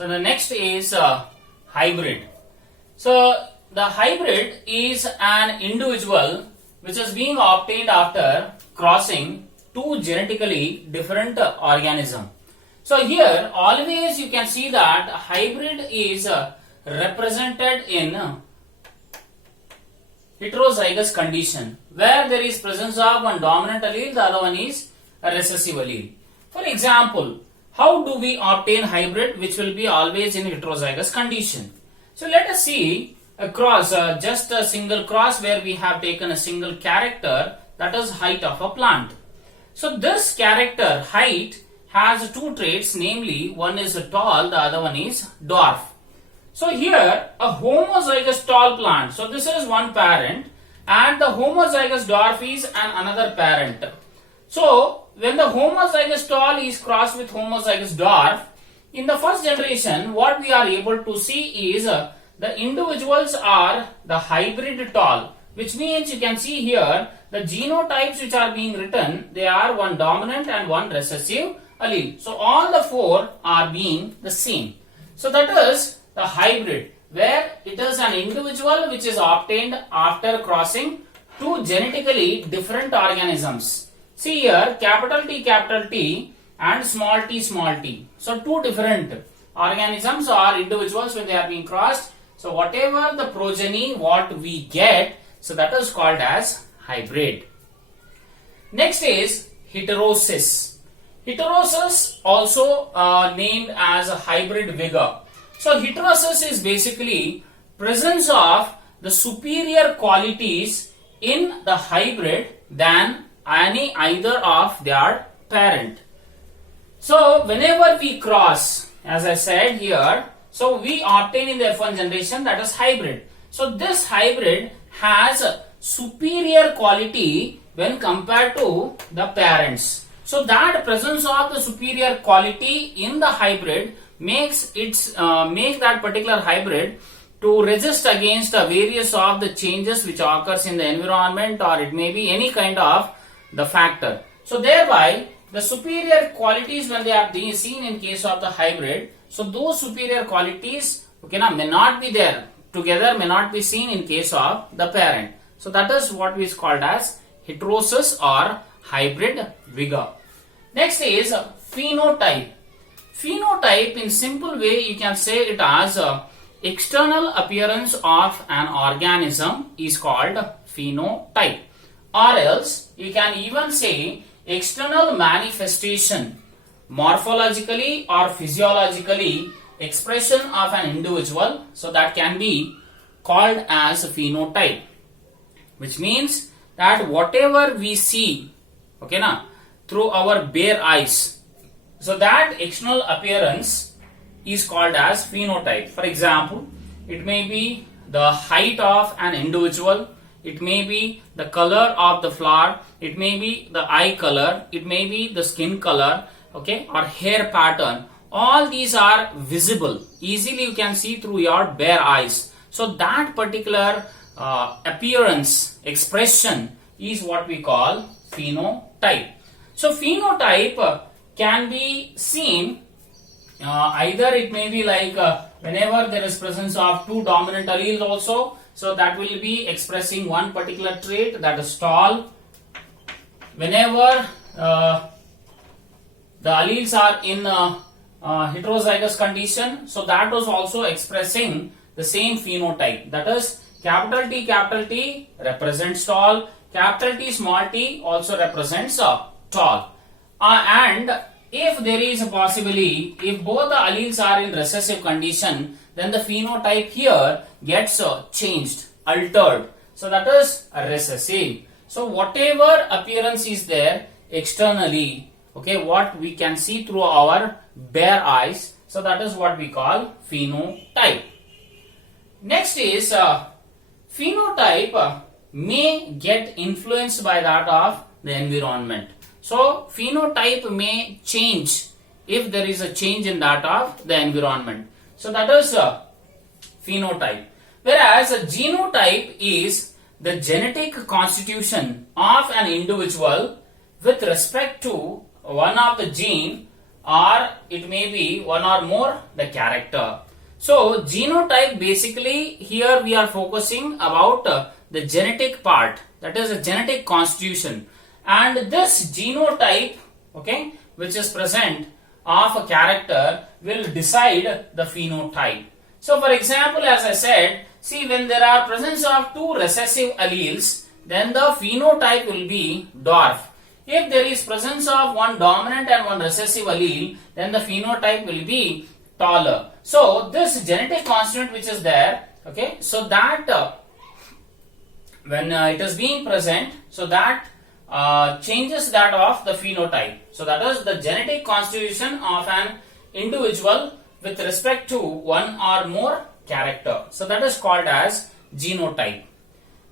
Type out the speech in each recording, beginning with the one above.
So the next is hybrid. So the hybrid is an individual which is being obtained after crossing two genetically different organisms. So here always you can see that hybrid is represented in heterozygous condition where there is presence of one dominant allele, the other one is a recessive allele. For example, how do we obtain hybrid which will be always in heterozygous condition? So let us see a cross, just a single cross where we have taken a single character, that is height of a plant. So this character height has two traits, namely one is tall, the other one is dwarf. So here a homozygous tall plant, so this is one parent and the homozygous dwarf is another parent. So when the homozygous tall is crossed with homozygous dwarf, in the first generation what we are able to see is the individuals are the hybrid tall, which means you can see here the genotypes which are being written, they are one dominant and one recessive allele. So all the four are being the same. So that is the hybrid, where it is an individual which is obtained after crossing two genetically different organisms. See here capital T and small t. So two different organisms or individuals when they are being crossed. So whatever the progeny what we get, so that is called as hybrid. Next is heterosis. Heterosis also named as a hybrid vigor. So heterosis is basically presence of the superior qualities in the hybrid than either of their parent. So whenever we cross, as I said here, so we obtain in the F1 generation, that is hybrid. So this hybrid has a superior quality when compared to the parents. So that presence of the superior quality in the hybrid makes that particular hybrid to resist against the various of the changes which occurs in the environment, or it may be any kind of the factor. So thereby the superior qualities when they are being seen in case of the hybrid, so those superior qualities may not be there together, may not be seen in case of the parent. So that is what is called as heterosis or hybrid vigor. Next is phenotype. Phenotype, in simple way you can say it as external appearance of an organism is called phenotype, or else you can even say external manifestation, morphologically or physiologically expression of an individual, so that can be called as phenotype, which means that whatever we see through our bare eyes, so that external appearance is called as phenotype. For example, it may be the height of an individual, it may be the color of the flower, it may be the eye color, it may be the skin color, or hair pattern. All these are visible. Easily you can see through your bare eyes. So that particular appearance, expression is what we call phenotype. So phenotype can be seen either it may be like whenever there is presence of two dominant alleles also, so that will be expressing one particular trait, that is tall. Whenever the alleles are in heterozygous condition, so that was also expressing the same phenotype, that is capital T represents tall, capital T small t also represents tall. And if there is a possibility, if both the alleles are in recessive condition, then the phenotype here gets changed, altered. So that is a recessive. So whatever appearance is there externally, what we can see through our bare eyes, so that is what we call phenotype. Next is phenotype may get influenced by that of the environment. So phenotype may change if there is a change in that of the environment. So that is phenotype. Whereas a genotype is the genetic constitution of an individual with respect to one of the gene or it may be one or more the character. So genotype, basically here we are focusing about the genetic part, that is a genetic constitution, and this genotype, okay, which is present of a character will decide the phenotype. So for example, as I said, see, when there are presence of two recessive alleles, then the phenotype will be dwarf. If there is presence of one dominant and one recessive allele, then the phenotype will be taller. So this genetic constant which is there, okay, so that when it is being present, so that changes that of the phenotype. So that is the genetic constitution of an individual with respect to one or more character. So that is called as genotype.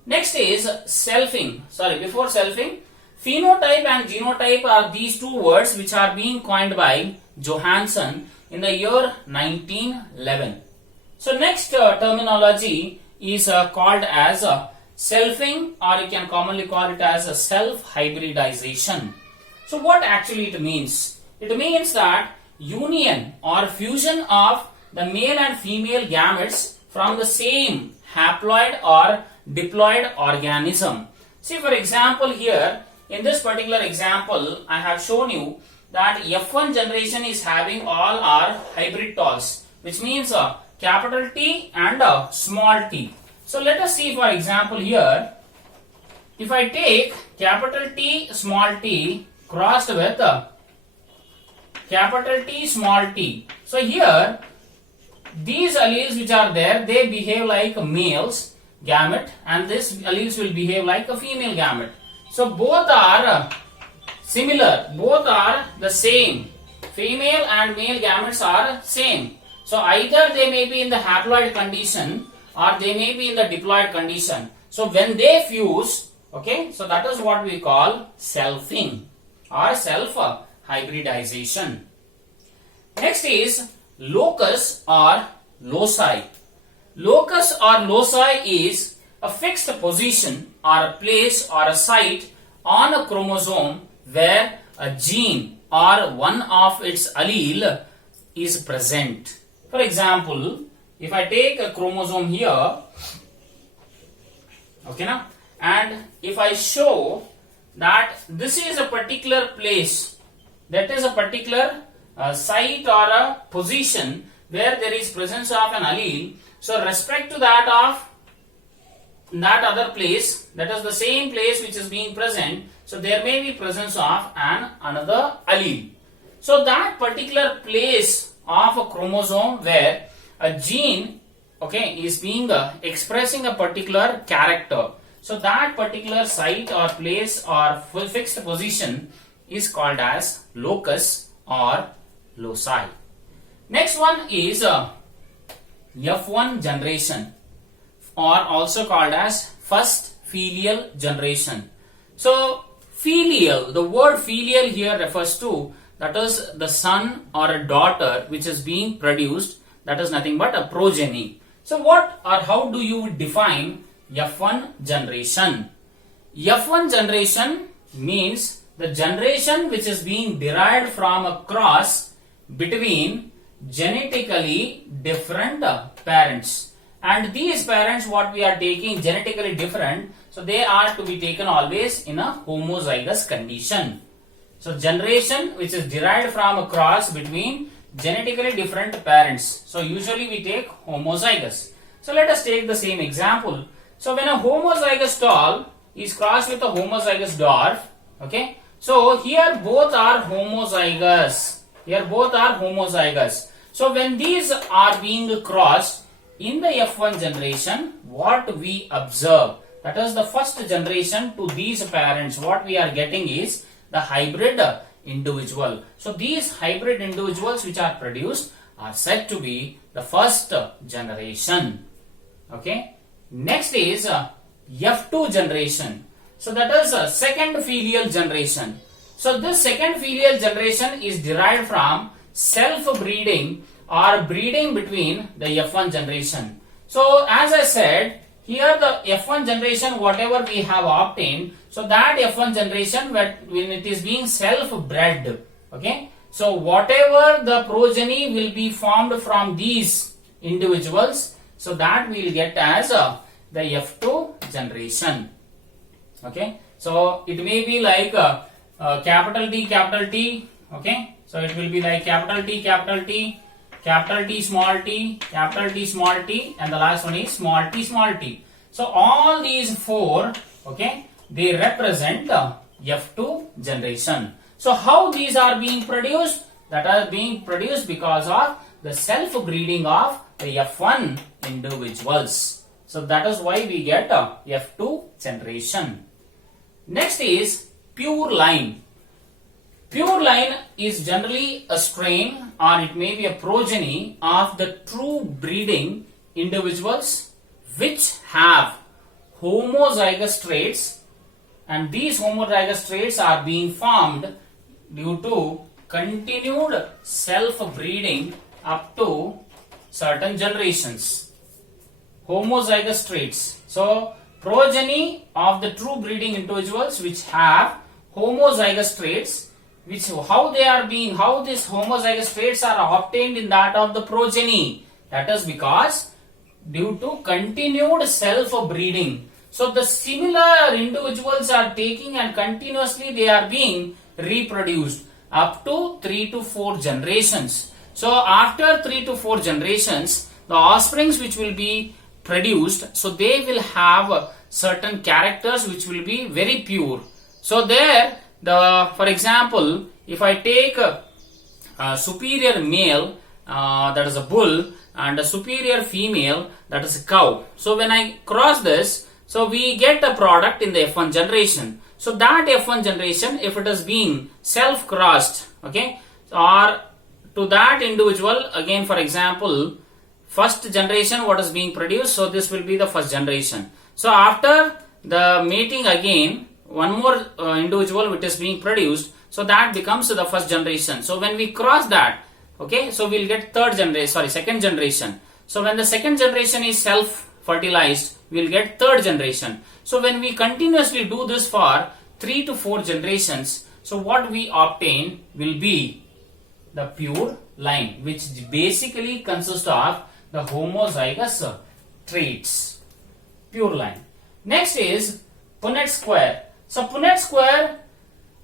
Next is selfing. Sorry, before selfing, phenotype and genotype are these two words which are being coined by Johansson in the year 1911. So next terminology is called as selfing, or you can commonly call it as a self-hybridization. So what actually it means? It means that union or fusion of the male and female gametes from the same haploid or diploid organism. See, for example, here in this particular example, I have shown you that F1 generation is having all our hybrid talls, which means capital T and small t. So let us see, for example, here, if I take capital T, small t crossed with capital T, small t. So here, these alleles which are there, they behave like males gamete, and this alleles will behave like a female gamete. So both are similar, both are the same. Female and male gametes are same. So either they may be in the haploid condition or they may be in the diploid condition. So when they fuse, okay, so that is what we call selfing or self-hybridization. Next is locus or loci. Locus or loci is a fixed position or a place or a site on a chromosome where a gene or one of its allele is present. For example, if I take a chromosome here, okay now, and if I show that this is a particular place, that is a particular site or a position where there is presence of an allele, so respect to that of that other place, that is the same place which is being present, so there may be presence of another allele. So that particular place of a chromosome where a gene, okay, is being expressing a particular character, so that particular site or place or fixed position is called as locus or loci. Next one is F1 generation, or also called as first filial generation. So filial, the word filial here refers to, that is the son or a daughter which is being produced, that is nothing but a progeny. So what or how do you define F1 generation? F1 generation means the generation which is being derived from a cross between genetically different parents, and these parents what we are taking genetically different, so they are to be taken always in a homozygous condition. So generation which is derived from a cross between genetically different parents, so usually we take homozygous. So let us take the same example. So when a homozygous tall is crossed with a homozygous dwarf, okay, so here both are homozygous, here both are homozygous. So when these are being crossed in the F1 generation, what we observe, that is the first generation to these parents, what we are getting is the hybrid individual. So these hybrid individuals which are produced are said to be the first generation. Okay. Next is F2 generation. So that is a second filial generation. So this second filial generation is derived from self-breeding or breeding between the F1 generation. So as I said, here the F1 generation whatever we have obtained, so that F1 generation when it is being self-bred, okay, So whatever the progeny will be formed from these individuals, so that we will get as the F2 generation. Okay, so it may be like capital T, okay, so it will be like capital T, capital T, capital T, small t, capital T, small t, and the last one is small t, small t. So all these four, okay, they represent the F2 generation. So how these are being produced? That are being produced because of the self-breeding of the F1 individuals. So that is why we get F2 generation. Next is pure line. Pure line is generally a strain or it may be a progeny of the true breeding individuals which have homozygous traits, and these homozygous traits are being formed due to continued self-breeding up to certain generations. Homozygous traits. So, progeny of the true breeding individuals which have homozygous traits, which how these homozygous traits are obtained in that of the progeny. That is because due to continued self-breeding. So the similar individuals are taking and continuously they are being reproduced up to 3 to 4 generations. So after 3 to 4 generations, the offsprings which will be produced, so they will have certain characters which will be very pure. So there, for example, if I take a superior male, that is a bull, and a superior female, that is a cow. So when I cross this, so we get a product in the F1 generation. So that F1 generation, if it is being self-crossed, okay, or to that individual, again for example, first generation what is being produced, so this will be the first generation. So after the mating again, one more individual which is being produced, so that becomes the first generation. So when we cross that, okay, so we'll get second generation. So when the second generation is self-fertilized, we'll get third generation. So when we continuously do this for 3 to 4 generations, so what we obtain will be the pure line, which basically consists of the homozygous traits. Pure line. Next is Punnett square. So Punnett square,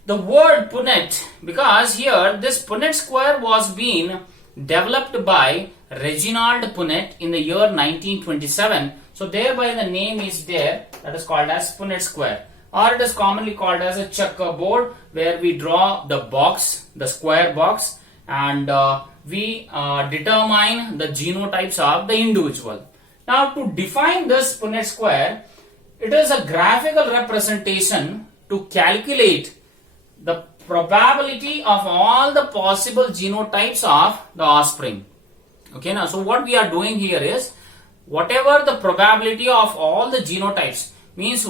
the word Punnett, because here this Punnett square was being developed by Reginald Punnett in the year 1927. So thereby the name is there, that is called as Punnett square, or it is commonly called as a checkerboard, where we draw the box, the square box, and we determine the genotypes of the individual. Now to define this Punnett square, it is a graphical representation to calculate the probability of all the possible genotypes of the offspring. Okay, now so what we are doing here is, whatever the probability of all the genotypes, means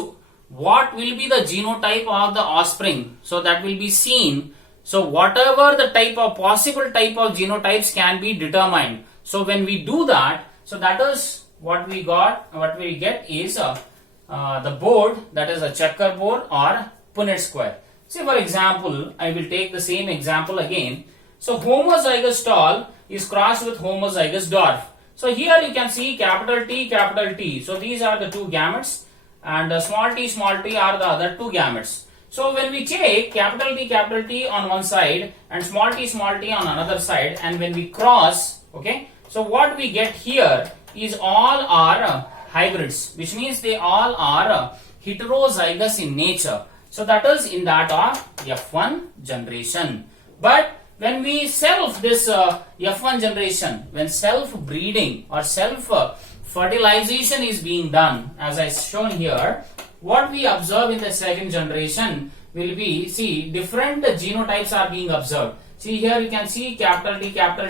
what will be the genotype of the offspring, so that will be seen. So whatever the possible type of genotypes can be determined. So when we do that, so that is what we get is the board, that is a checkerboard or Punnett square. Say for example, I will take the same example again. So homozygous tall is crossed with homozygous dwarf. So here you can see capital T, capital T. So these are the two gametes, and small t are the other two gametes. So when we take capital T on one side and small t on another side, and when we cross, okay, so what we get here is all are hybrids, which means they all are heterozygous in nature. So that is in that of F1 generation. But when we this F1 generation, when self-breeding or self-fertilization is being done, as I shown here, what we observe in the second generation will be, see, different genotypes are being observed. See here you can see capital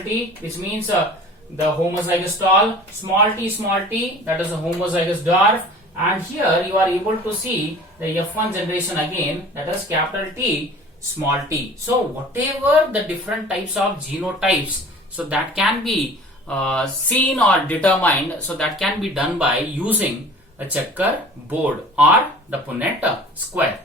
T, which means the homozygous tall, small t, that is a homozygous dwarf, and here you are able to see the F1 generation again, that is capital T, small t. So whatever the different types of genotypes, so that can be seen or determined, so that can be done by using a checker board or the Punnett square.